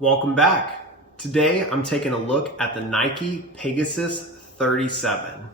Welcome back. Today I'm taking a look at the Nike Pegasus 37.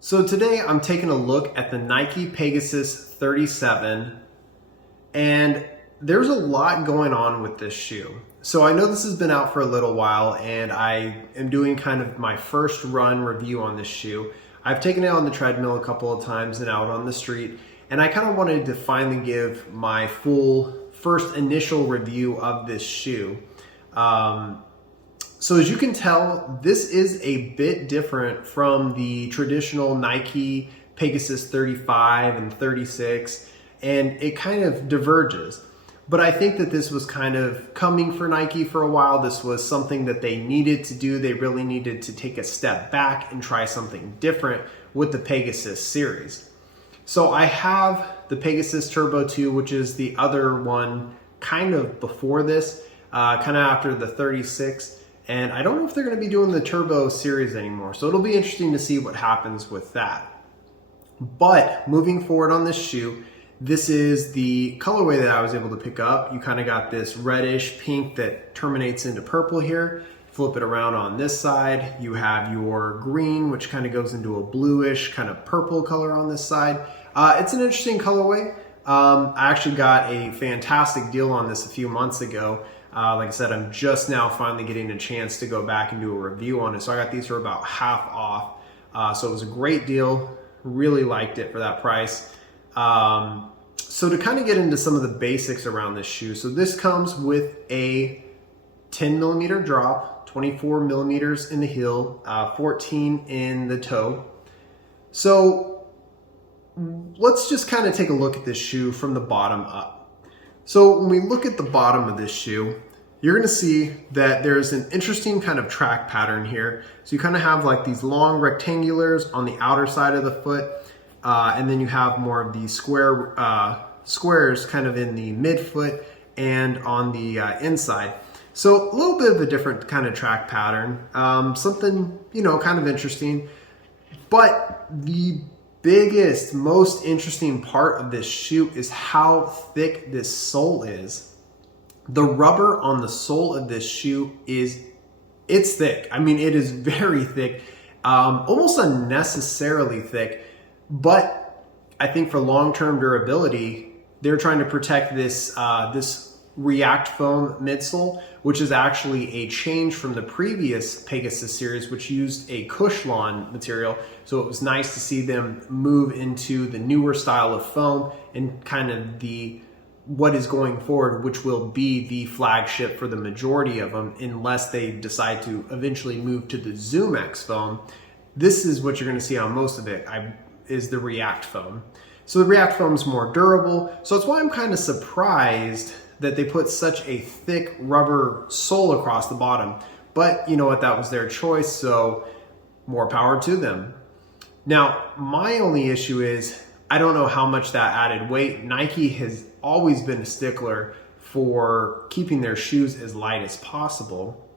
So today I'm taking a look at the Nike Pegasus 37, and there's a lot going on with this shoe. So I know this has been out for a little while, and I am doing kind of my first run review on this shoe. I've taken it on the treadmill a couple of times and out on the street, and I kind of wanted to finally give my full first initial review of this shoe. So as you can tell, this is a bit different from the traditional Nike Pegasus 35 and 36, and it kind of diverges. But I think that this was kind of coming for Nike for a while. This was something that they needed to do. They really needed to take a step back and try something different with the Pegasus series. So I have the Pegasus Turbo 2, which is the other one kind of before this, kind of after the 36. And I don't know if they're going to be doing the Turbo series anymore. So it'll be interesting to see what happens with that. But moving forward on this shoe, this is the colorway that I was able to pick up. You kind of got this reddish pink that terminates into purple here. Flip it around on this side. You have your green, which kind of goes into a bluish kind of purple color on this side. It's an interesting colorway. I actually got a fantastic deal on this a few months ago. Like I said, I'm just now finally getting a chance to go back and do a review on it. So I got these for about half off. So it was a great deal. Really liked it for that price. So to kind of get into some of the basics around this shoe. So this comes with a 10 millimeter drop, 24 millimeters in the heel, 14 in the toe. So let's just kind of take a look at this shoe from the bottom up. So when we look at the bottom of this shoe, you're going to see that there's an interesting kind of track pattern here. So you kind of have like these long rectangulars on the outer side of the foot, and then you have more of these squares kind of in the midfoot and on the inside. So a little bit of a different kind of track pattern, something, kind of interesting. But the biggest, most interesting part of this shoe is how thick this sole is. The rubber on the sole of this shoe it's thick. I mean, it is very thick, almost unnecessarily thick, but I think for long-term durability, they're trying to protect this, this React foam midsole, which is actually a change from the previous Pegasus series, which used a Cushlon material. So it was nice to see them move into the newer style of foam and kind of what is going forward, which will be the flagship for the majority of them, unless they decide to eventually move to the ZoomX foam. This is what you're going to see on most of it, is the React foam. So the React foam is more durable. So that's why I'm kind of surprised that they put such a thick rubber sole across the bottom. But you know what, that was their choice, so more power to them. Now, my only issue is, I don't know how much that added weight. Nike has always been a stickler for keeping their shoes as light as possible.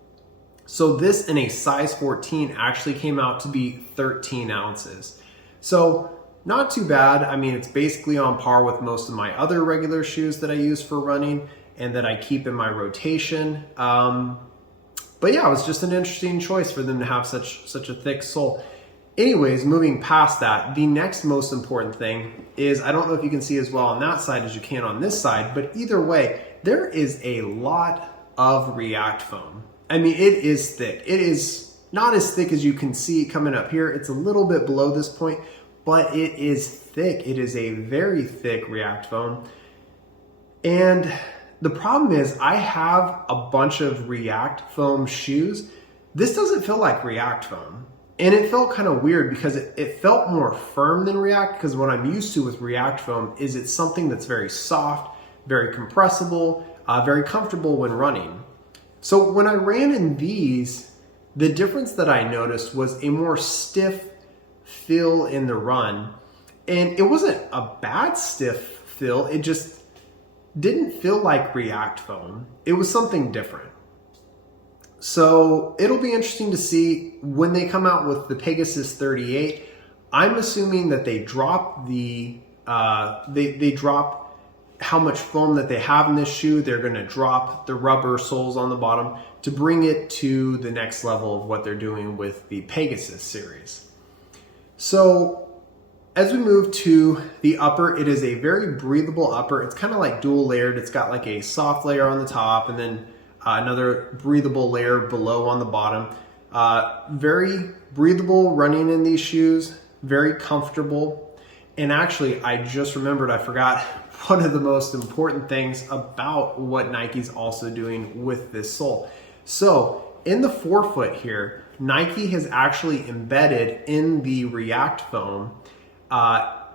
So this in a size 14 actually came out to be 13 ounces. So not too bad. I mean, it's basically on par with most of my other regular shoes that I use for running and that I keep in my rotation. But yeah, it was just an interesting choice for them to have such a thick sole. Anyways, moving past that, the next most important thing is, I don't know if you can see as well on that side as you can on this side, but either way, there is a lot of React foam. I mean, it is thick. It is not as thick as you can see coming up here. It's a little bit below this point, but it is thick. It is a very thick React foam. And the problem is, I have a bunch of React foam shoes. This doesn't feel like React foam. And it felt kind of weird because it felt more firm than React, because what I'm used to with React foam is it's something that's very soft, very compressible, very comfortable when running. So when I ran in these, the difference that I noticed was a more stiff feel in the run. And it wasn't a bad stiff feel, it just didn't feel like React foam. It was something different. So it'll be interesting to see when they come out with the Pegasus 38. I'm assuming that they drop the they drop how much foam that they have in this shoe. They're going to drop the rubber soles on the bottom to bring it to the next level of what they're doing with the Pegasus series. So as we move to the upper, it is a very breathable upper. It's kind of like dual layered. It's got like a soft layer on the top and then another breathable layer below on the bottom. Very breathable running in these shoes, very comfortable. And actually, I just remembered, I forgot one of the most important things about what Nike's also doing with this sole. So in the forefoot here, Nike has actually embedded in the React foam,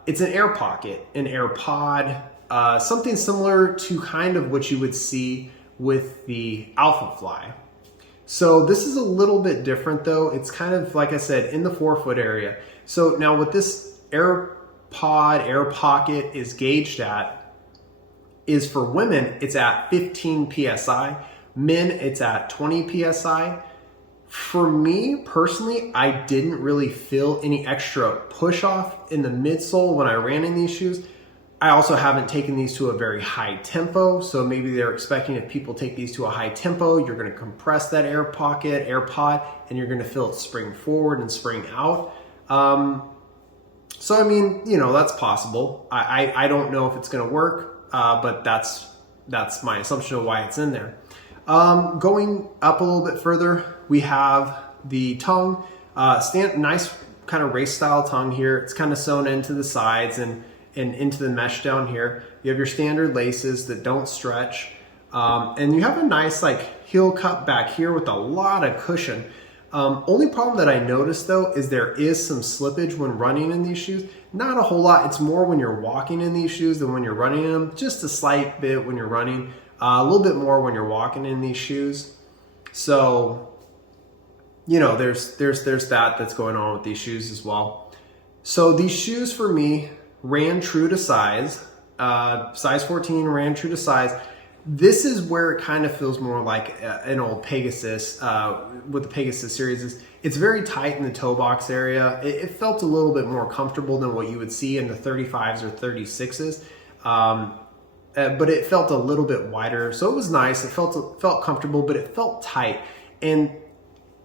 it's an air pocket, an air pod, something similar to kind of what you would see with the Alpha Fly. So this is a little bit different though. It's kind of, like I said, in the forefoot area. So now what this air pocket is gauged at is for women, it's at 15 PSI. Men, it's at 20 PSI. For me personally, I didn't really feel any extra push off in the midsole when I ran in these shoes. I also haven't taken these to a very high tempo, so maybe they're expecting if people take these to a high tempo, you're going to compress that air pod, and you're going to feel it spring forward and spring out. So I mean, you know, that's possible. I don't know if it's going to work, but that's my assumption of why it's in there. Going up a little bit further, we have the tongue, nice kind of race style tongue here. It's kind of sewn into the sides and into the mesh down here. You have your standard laces that don't stretch. And you have a nice like heel cut back here with a lot of cushion. Only problem that I noticed though is there is some slippage when running in these shoes. Not a whole lot. It's more when you're walking in these shoes than when you're running in them. Just a slight bit when you're running. A little bit more when you're walking in these shoes. So, you know, there's that's going on with these shoes as well. So these shoes for me ran true to size. Size 14 ran true to size. This is where it kind of feels more like an old Pegasus with the Pegasus series. It's very tight in the toe box area. It felt a little bit more comfortable than what you would see in the 35s or 36s. But it felt a little bit wider. So it was nice. It felt comfortable, but it felt tight. And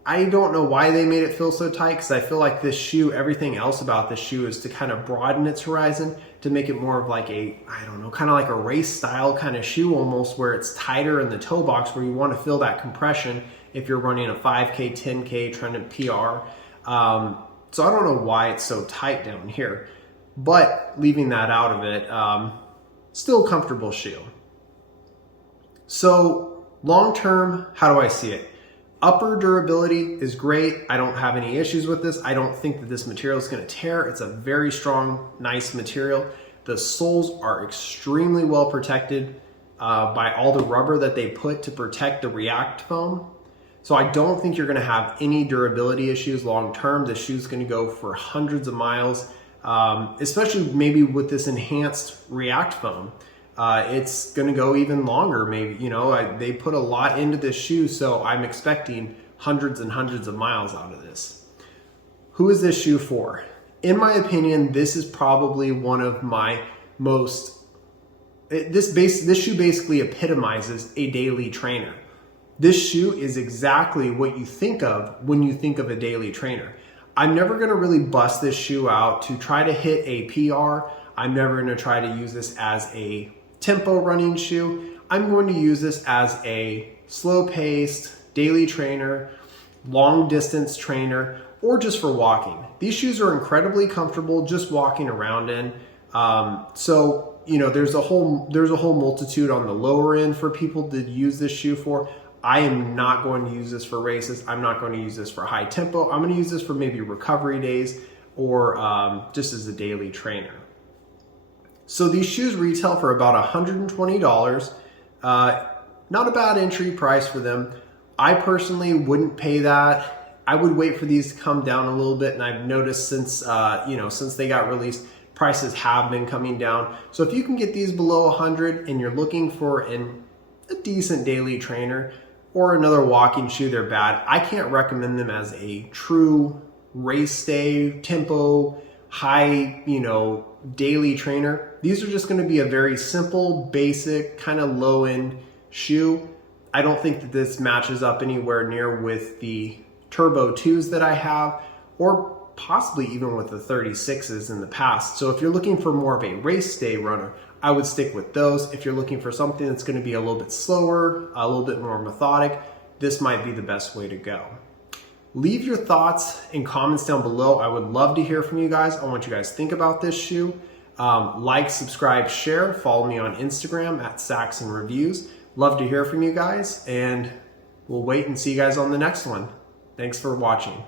I don't know why they made it feel so tight, because I feel like this shoe, everything else about this shoe is to kind of broaden its horizon, to make it more of like a, I don't know, kind of like a race style kind of shoe almost, where it's tighter in the toe box, where you want to feel that compression if you're running a 5K, 10K, trying to PR. So I don't know why it's so tight down here, but leaving that out of it, still a comfortable shoe. So long term, how do I see it? Upper durability is great. I don't have any issues with this. I don't think that this material is going to tear. It's a very strong, nice material. The soles are extremely well protected by all the rubber that they put to protect the React foam. So I don't think you're going to have any durability issues long term. This shoe is going to go for hundreds of miles, especially maybe with this enhanced React foam. It's going to go even longer, maybe. You know, they put a lot into this shoe, so I'm expecting hundreds and hundreds of miles out of this. Who is this shoe for? In my opinion, this is probably one of my most, this shoe basically epitomizes a daily trainer. This shoe is exactly what you think of when you think of a daily trainer. I'm never going to really bust this shoe out to try to hit a PR. I'm never going to try to use this as a tempo running shoe. I'm going to use this as a slow-paced daily trainer, long distance trainer, or just for walking. These shoes are incredibly comfortable just walking around in. So, you know, there's a whole multitude on the lower end for people to use this shoe for. I am not going to use this for races. I'm not going to use this for high tempo. I'm going to use this for maybe recovery days or just as a daily trainer. So these shoes retail for about $120. Not a bad entry price for them. I personally wouldn't pay that. I would wait for these to come down a little bit, and I've noticed since since they got released, prices have been coming down. So if you can get these below 100 and you're looking for a decent daily trainer or another walking shoe, they're bad. I can't recommend them as a true race day, tempo, high, daily trainer. These are just going to be a very simple, basic, kind of low end shoe. I don't think that this matches up anywhere near with the Turbo 2s that I have, or possibly even with the 36s in the past. So if you're looking for more of a race day runner, I would stick with those. If you're looking for something that's going to be a little bit slower, a little bit more methodic, this might be the best way to go. Leave your thoughts in comments down below. I would love to hear from you guys on what you guys think about this shoe. Like, subscribe, share, follow me on Instagram at Saxon Reviews. Love to hear from you guys, and we'll wait and see you guys on the next one. Thanks for watching.